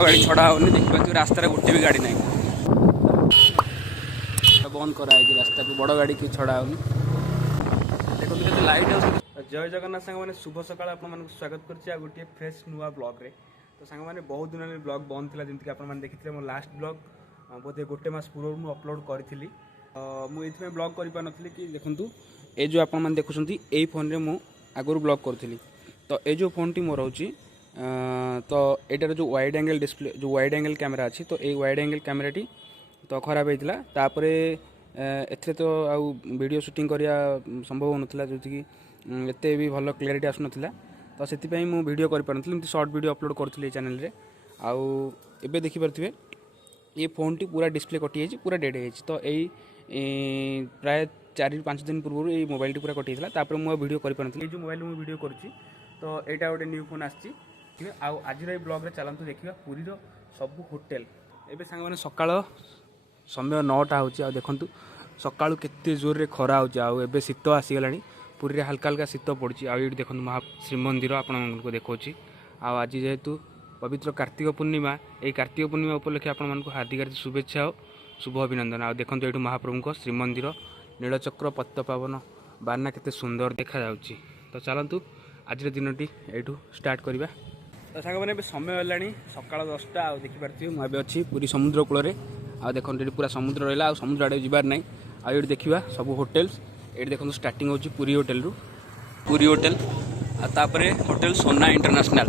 गाड़ी छड़ा होनी देखिए रास्तार गोटे भी गाड़ी ना बंद कराई रास्ता को बड़ गाड़ी की छड़ा होनी देखो लाइट जय जगन्नाथ सांग मैंने शुभ सकाळ आप स्वागत कर गोटे फ्रेश नुआ ब्लॉग रे तो सांग मैंने बहुत दिन ब्लॉग बंद थी जमीक आप देखिए मो लास्ट ब्लॉग बोधे गोटे मास पूर्व मुझे अपलोड करी मुझे ब्लॉग कर कि देखूँ ये जो आप देखुं यही फोन में आगुरी ब्लॉग करी तो ये जो फोन टी मोर हो तो यार जो वाइड एंगल डिस्प्ले जो वाइड एंगल कैमेरा अच्छी तो ये वाइड एंगल कैमेराटी तो खराब होता एथे तो आउ वीडियो शूटिंग करिया संभव होनथिला जो कि एते भी भल क्लियरिटी आसुनथिला तो से मु वीडियो कर पारनथिली शॉर्ट वीडियो अपलोड करथिले चैनल रे आउ एबे देखि परथिबे ये फोन टी पूरा डिस्प्ले कटि जाइए पूरा डेड है तो यही प्राय 4-5 दिन पूर्व ये मोबाइल टी पूरा कटि जाइला तापर मु वीडियो कर पारनथिली जो मोबाइल मु वीडियो करछि तो एटा गोटे न्यू फोन आछि ठीक है आउ आज ये ब्लॉग रे चलंतु देखिबा पुरी रो सब होटल एबे सांग माने सकाळ समय 9टा होची आ देखंतु सकाळु केते जोर रे खरा होची आ एबे शीत आसीगलानी पुरी रे हल्का हल्का शीत पड़ची आ ये देखंतु महा श्रीमंदिर आपन को देखौची आ आज जेहेतु पवित्र कार्तिक पूर्णिमा यही कार्तिक पूर्णिमा उपलक्षे आपण मानक हार्दिक हार्दिक शुभेच्छा और शुभ अभिनंदन आ देखंतु एठु महाप्रभु श्रीमंदिर नीलचक्र पत्तपावन बाना केते सुंदर देखा जाउची तो चलंतु आज दिनटी एठु स्टार्ट करबा तो सांग मैंने समय है सकाल 10टा आ देखिपारे मुझे अच्छी पूरी समुद्र कूल आ देखो ये पूरा समुद्र रहा आ समुद्र आड़े जबार ना आ ये देखा सब होटेल्स ये देखो स्टार्टिंग होची पुरी होटेल रु पुरी होटेल आपर होटेल सोना इंटरनेशनल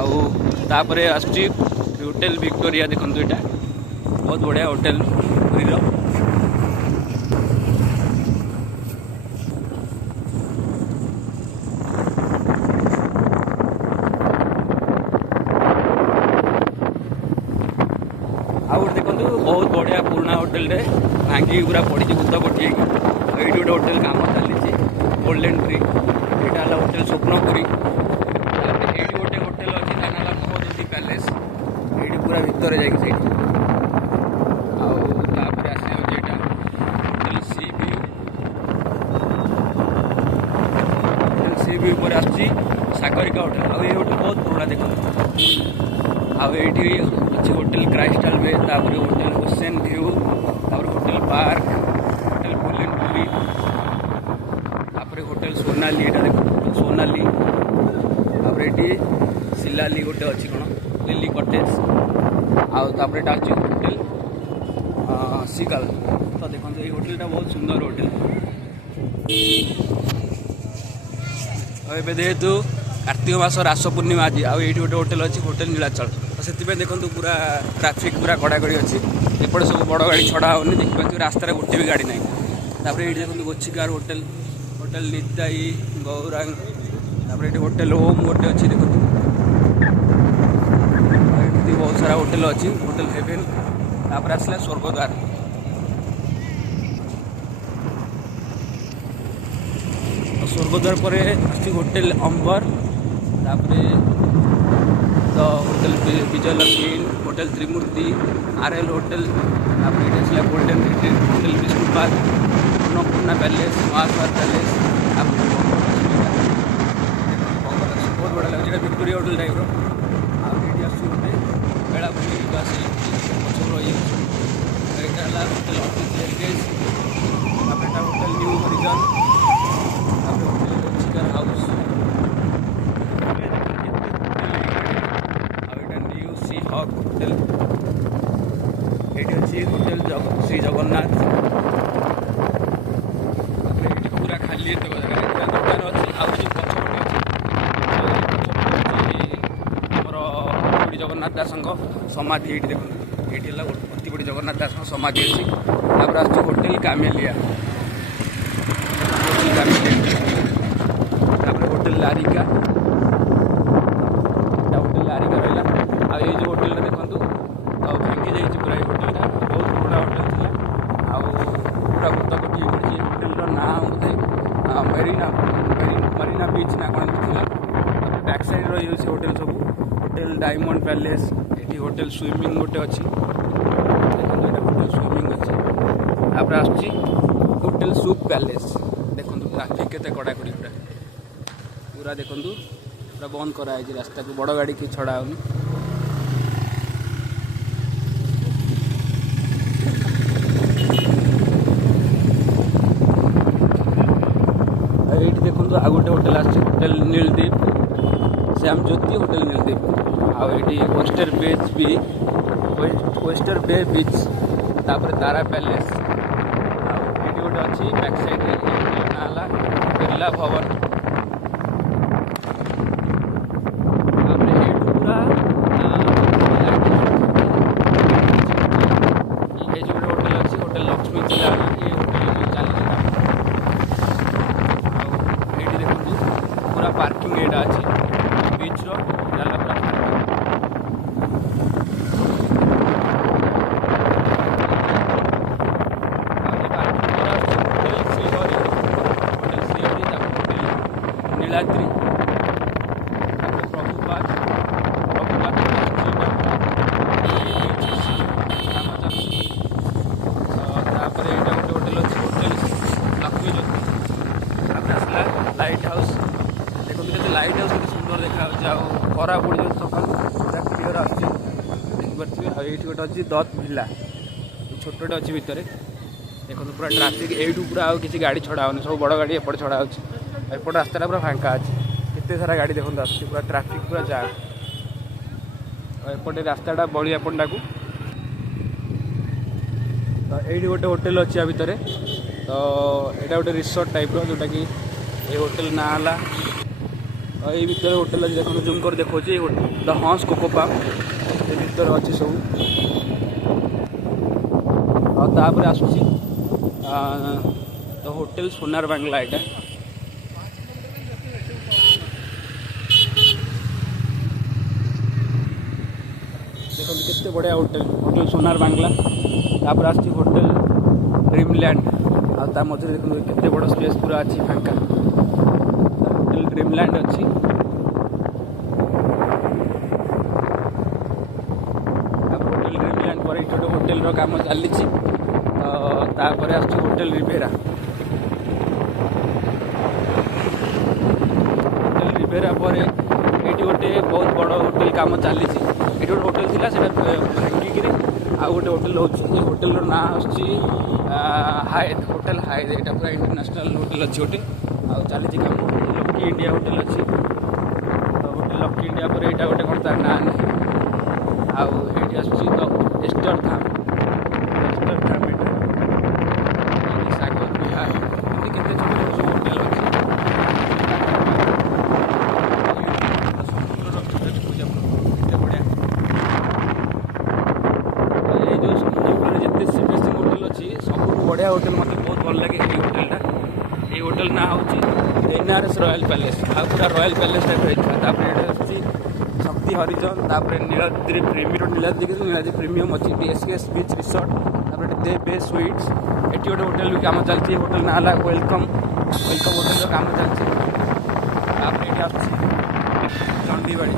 आउे आसुची होटेल विक्टोरिया देखो यहाँ बहुत बढ़िया होटेल पुरी आउ देखो बहुत बढ़िया पुराना होटेल रे भांगी पूरा पड़ी गुद पटी ये गोटे होटेल काम चली गोल्डन पुरी यहाँ होटेल स्वप्नपुरी ये गोटे होटेल अच्छी ना महोदधि पैलेस ये पूरा भितर जा सी व्यू पर आसची सागरिका होटेल आउ ये होटेल बहुत पुराना देखो आउ ये अच्छी होटेल क्राइस्टल वे तापर होटेल ओसेन व्यू तापर होटेल पार्क होटेल बुलेन बुली तापर होटेल सोनाली यहाँ देखो सोनाली तापर ये सिलाली गोटे अच्छी कौन लिली कटेज आउे होटेल सीगल तो देखो ये होटेलटा बहुत सुंदर होटेल और जेहेतु कार्तिक मास रास पूर्णिमा आज आईटी गोटे होटेल अच्छी होटेल नीलाचल तो से देखो पूरा ट्राफिक पूरा कड़ाकड़ी अच्छी एपटे सब बड़ गाड़ी छड़ा होनी देखिए रास्तार गोटे भी गाड़ी ना ये देखो गोचिकार होटेल होटेल निताई गौरांग तापर ये होटेल ओम गोटे अच्छी देखो बहुत सारा होटेल अच्छी होटेल हेभेन तापर आसला स्वर्गद्वार स्वर्गद्वार पर होटेल अंबर तापर तो hotel Vijaylakshmi hotel Trimurti RL hotel Tapar golden hotel Vishnu park Annapurna palace महास्वार पैलेस बहुत बड़ा लगे विक्टोरिया होटेल टाइप रोटे आसते बेलाभूमि पचर यहाँ होटेल अतिथि हेरिटेज होटेल न्यू हरिजन होटेल चिकन हाउस सी हक होटेल ये अच्छी होटेल श्री जगन्नाथ पूरा खाली दुकान अच्छी आउट आमर जगन्नाथ दास समाधि ये देखो ये अति बड़ी जगन्नाथ दास समाधि अच्छी तापर आस होटेल कामेलिया तापर होटेल लारिका होटेल लारिका रहा ये जो होटेल देखो भांगी जाइए पूरा ये होटेल बहुत पुराना होटेल था पूरा भूत कोटी पड़ी होटेल ना बोधे मेरीना मरीना बीच ना कौन बैक साइड रही होटेल सब होटेल डायमंड पैलेस ये होटेल स्विमिंग गोटे अच्छी देखो होटेल स्विमिंग अच्छी तापर आसुची होटेल सूप पैलेस देखो ट्राफिक केते कड़ाकड़ी पूरा देखो पूरा बंद कराई रास्ता को, बड़ गाड़ी की छड़ा होनी। ये देखो आ गोटे होटेल आस hotel Neeldeep, Shyam Jyoti hotel Neeldeep. IT वेस्टर बीच भी वेस्टर बे बीच, तापर तारा पैलेस। आईटी गोटे अच्छी बैक साइड ना बिरला भवन। पूरा ये जो होटेल अच्छी होटेल लक्ष्मी जिला ये होटेल चली देखो पूरा पार्किंग एटा अच्छी बीच रो जाला पूरा नीलाद्री प्रभुपाद तापर यहाँ गोटे होटेल अच्छी होटेल लक्ष्मी ज्योति। आसला लाइट हाउस, देखो जो लाइट हाउस बहुत सुंदर देखा खरा पड़ सकाल पूरा क्लीयर आसुपारे। ये गोटे अच्छी दत्त विला छोटे अच्छी भितर देखो पूरा ट्राफिक यू पूरा किसी गाड़ी छड़ा होनी, सब बड़ गाड़ी एपटे छड़ा होपट रास्ता पूरा फांका अच्छे, केते सारा गाड़ी देखो आस पूरा ट्राफिक पूरा जाम। एपटे रास्ताटा बलिया पंडा को, तो ये गोटे होटेल अच्छी या भितर। तो यहाँ गोटे रिसोर्ट टाइप जोटा कि ये होटेल ना है। तो ये भितर होटेल अच्छी देखो जूम कर देखो द हंस कोको पार्क ये भितर अच्छी सब। तापर आसूसी द होटेल सोनार बांग्ला। यहाँ देखो कितने बढ़िया होटेल होटेल सोनार बांग्ला। तापर आस होटेल ड्रीमलैंड आ मध्य देखो कितने बड़ स्पेस पूरा अच्छी फांका। होटेल ड्रीमलैंड अच्छी। होटेल ड्रीमलैंड पर ये होटेल काम चली। तापर आस होटेल रिवेरा। होटेल रिवेरा पर ये गोटे बहुत बड़ होटेल काम चली। ये गोटे होटेल थी भांगिक आ गोटे होटेल हो होटेल ना हायद होटेल हायद। यहाँ पूरा इंटरनेशनल होटेल अच्छी गोटे चली काम लकी इंडिया होटेल अच्छी। तो होटेल लकी इंडिया पर यहाँ गोटे कौन तार ना आईटी आसूँ तो एस्टर धाम। एस्टर धाम यहाँ सागर विहार एमती केते छोटे छोटे सब होटेल अच्छी। समुद्र देखिए केते बढ़िया। ये जो समुद्र कूल जिते सी बेसिंग होटेल अच्छी सब बढ़िया होटेल मत बहुत भल लगे। ये होटेलटा ये होटेल ना हूँ एनआरएस रॉयल पैलेस। आ पूरा रॉयल पैलेस टाइप होता। शक्ति हरिजन तापर नीलाद्री प्रीमियम नीलाद्री प्रीमियम अच्छी बीएसकेएस बीच रिसोर्ट तापर दे बे स्वीट्स। ये गोटे होटेल काम चलती होटेल ना वेलकम वेलकम होटेल काम चलती। ये चंडीगढ़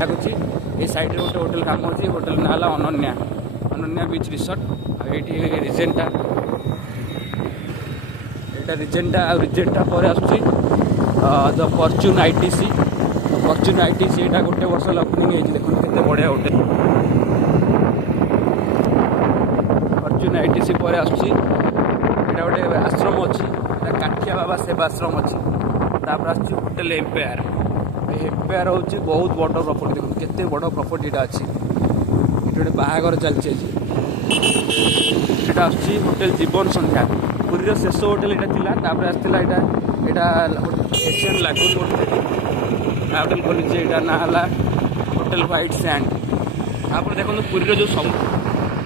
लगुच ये सैड गोटे होटेल काम होती होटेल ना अनन्या अनन्या बीच रिसोर्ट। ये रिजेंटा यहाँ रिजेंटा रिजेंटा पर आसूसी the Fortune ITC. Fortune ITC यहाँ गोटे वर्ष ओपनिंग होती देखो केते बढ़िया होटेल। फॉर्च्यून आईटीसी पर आसूसी यहाँ गोटे आश्रम अच्छी काठिया बाबा सेवाश्रम अच्छी। तापर आस होटेल एम्पायर। एम्पायर हूँ बहुत बड़ प्रॉपर्टी देखो केते बड़ प्रॉपर्टी अच्छी। ये गोटे बाहागर चलती। यहाँ आसूँ होटेल जीवन संध्या पुरीर शेष होटेल यहाँ था। आसला यहाँ एशियन लागून होटेल खोली यहाँ ना होटेल व्हाइट सैंड। तापर देखो पुरीर जो सब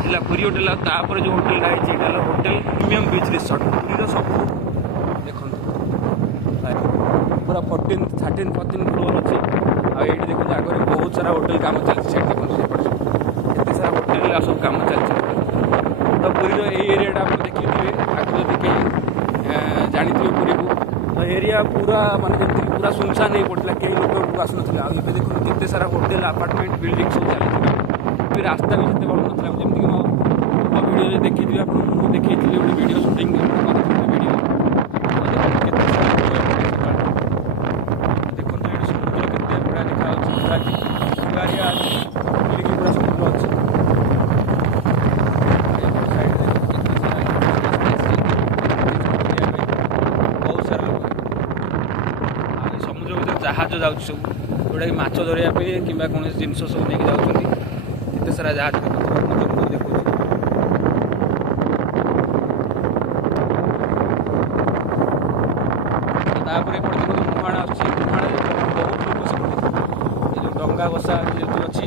जिला पुरी होटेल तापर जो होटेल है होटेल प्रीमियम बीच रिसोर्ट। पुरीर सब देखो पूरा 13-14 फ्लोर अच्छी। आई देखो आगे बहुत सारा होटेल काम चलती। देखो सारा होटेल सब काम चलती। तो पुरीर ये एरिया आप देखिए आगे जब कहीं जानी पुरी को तो एरिया पूरा मानते पूरा सुनसान नहीं पड़ता कई लोग आसुना। आगे देखो केते सारा होटेल अपार्टमेंट बिल्डिंग सब चलती। रास्ता भी जिते बड़ ना जमीक मो भिडियो देखी आप देखी गोटे भिडियो सुटिंग भिडियो देखो ଗାଡ଼ିଆ ଅଛି ବୁଲିକି ପୁରା ସମୁଦ୍ର ଅଛି। ବହୁତ ସାରା ଲୋକ ଆଉ ଏ ସମୁଦ୍ର ଭିତରେ ଜାହାଜ ଯାଉଛି ସବୁ, ଯେଉଁଟାକି ମାଛ ଧରିବା ପାଇଁ କିମ୍ବା କୌଣସି ଜିନିଷ ସବୁ ନେଇକି ଯାଉଛନ୍ତି। କେତେ ସାରା ଜାହାଜ ଦେଖୁଛୁ, ଦେଖୁଛୁ। ତାପରେ ଏପଟେ ଦେଖନ୍ତୁ ମୁହାଣ ଆସୁଛି। ମୁହାଣରେ ବହୁତ ଲୋକ ସେପଟେ ଏ ଯେଉଁ ଡଙ୍ଗା ଭସା ଯେହେତୁ ଅଛି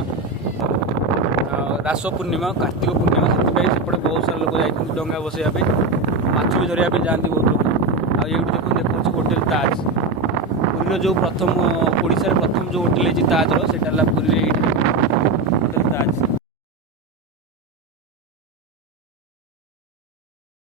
ରାସ ପୂର୍ଣ୍ଣିମା, କାର୍ତ୍ତିକ ପୂର୍ଣ୍ଣିମା, ସେଥିପାଇଁ ସେପଟେ ବହୁତ ସାରା ଲୋକ ଯାଇଛନ୍ତି ଡଙ୍ଗା ବସାଇବା ପାଇଁ, ମାଛ ବି ଧରିବା ପାଇଁ ଯାଆନ୍ତି ବହୁତ ଲୋକ। ଆଉ ଏଇଠି ଦେଖନ୍ତୁ ହୋଟେଲ ତାଜ, ପୁରୀର ଯେଉଁ ପ୍ରଥମ ଓଡ଼ିଶାରେ ପ୍ରଥମ ଯେଉଁ ହୋଟେଲ ହେଇଛି ତାଜର, ସେଇଟା ହେଲା ପୁରୀରେ ଏଇଠି ହୋଟେଲ ତାଜ।